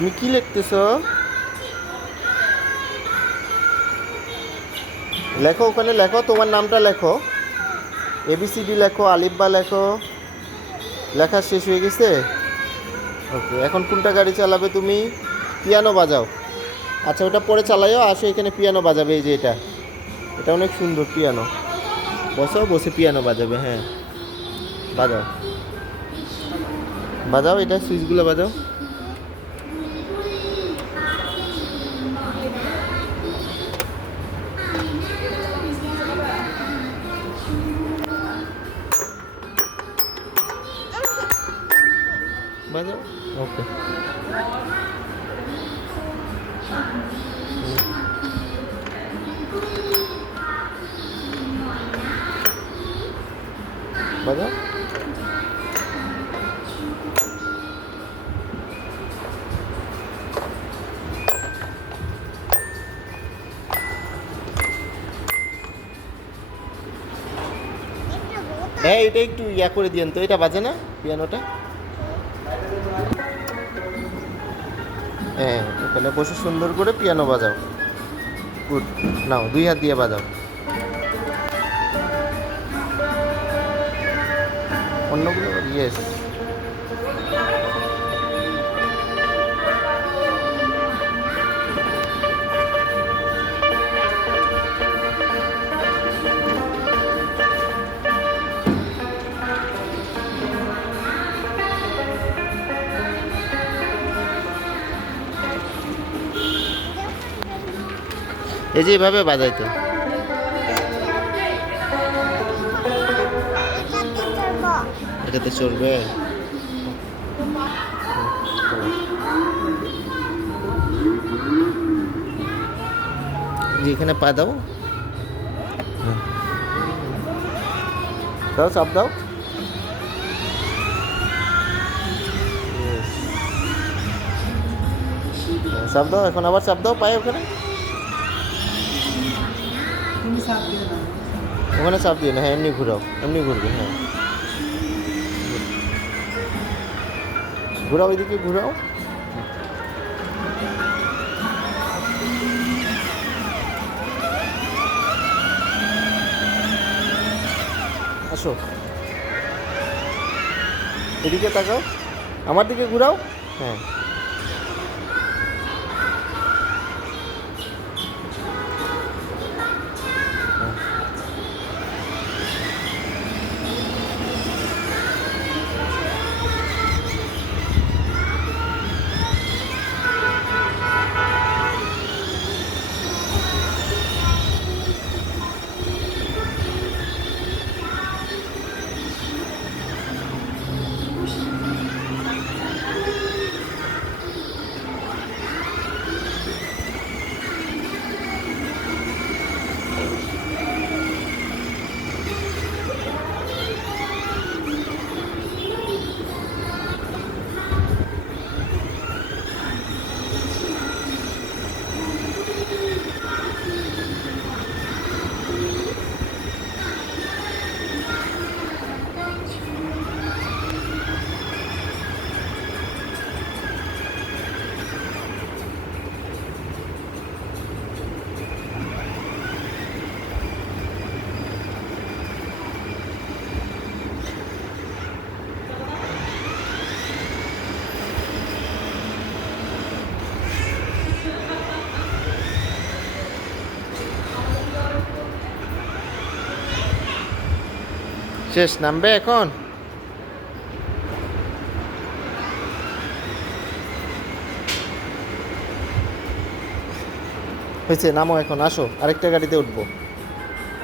তুমি কি লিখতেছ? লেখো, ওখানে লেখো, তোমার নামটা লেখো, এবিসিডি লেখো, আলিফ বা লেখো। লেখা শেষ হয়ে গেছে? ওকে, এখন কোনটা গাড়ি চালাবে তুমি? পিয়ানো বাজাও। আচ্ছা, ওটা পরে চালাইও, আসো এখানে পিয়ানো বাজাবে। এই যে এটা, এটা অনেক সুন্দর পিয়ানো। বসো, বসে পিয়ানো বাজাবে। হ্যাঁ, বাজাও বাজাও, এটা সুইচগুলো বাজাও। বাজাও। ওকে, বাজাও। হ্যাঁ, এটা একটু ইয়া করে দিয়েন তো, এটা বাজে না পিয়ানোটা? হ্যাঁ, ওখানে বসে সুন্দর করে পিয়ানো বাজাও। গুড। নাও, দুই হাত দিয়ে বাজাও। অন্যগুলো ইয়েস। এই যে এভাবে বাজাইতো। এটাতে চলবে। যে এখানে পা দাও। দাও, চাপ দাও। চাপ দাও, এখন আবার চাপ দাও পায়ে ওখানে। ওখানে চাপ দিয়ে না, হ্যাঁ এমনি ঘুরাও, এমনি ঘুরবে। হ্যাঁ, ঘুরাও, এদিকে ঘুরাও। আসো, এদিকে তাকাও, আমার দিকে ঘুরাও। হ্যাঁ, শেষ, নামবে এখন। হয়েছে, নামো এখন, আসো আরেকটা গাড়িতে উঠবো।